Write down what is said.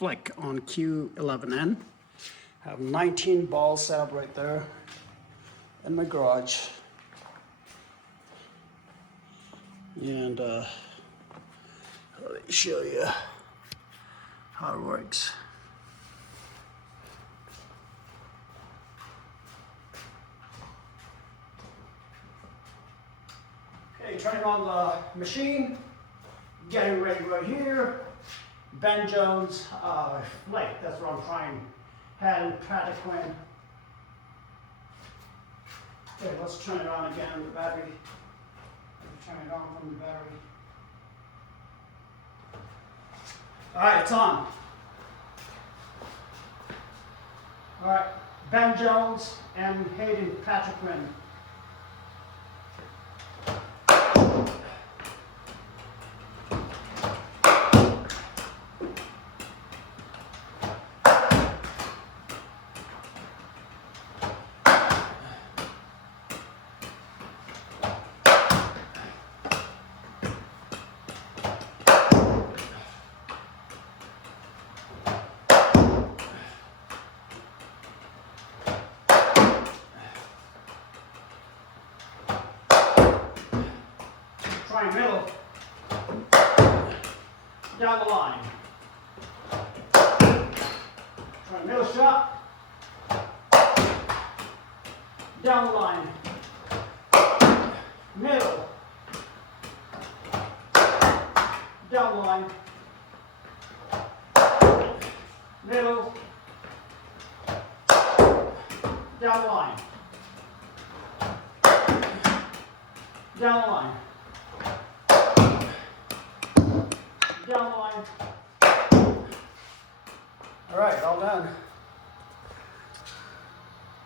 flick on Q11N. I have 19 balls set up right there in my garage. And let me show you how it works. Okay, turning on the machine, getting ready right here. Ben Jones flick, that's what I'm trying. Had Pickleball. Okay, let's turn it on again, the battery. Turn it on from the battery. All right, it's on. All right, Ben Jones and Hayden Pickleball. Try middle, down the line. Try middle shot, down the line. Middle, down the line. Middle, down the line. Down the line. Down the line. All right, all done.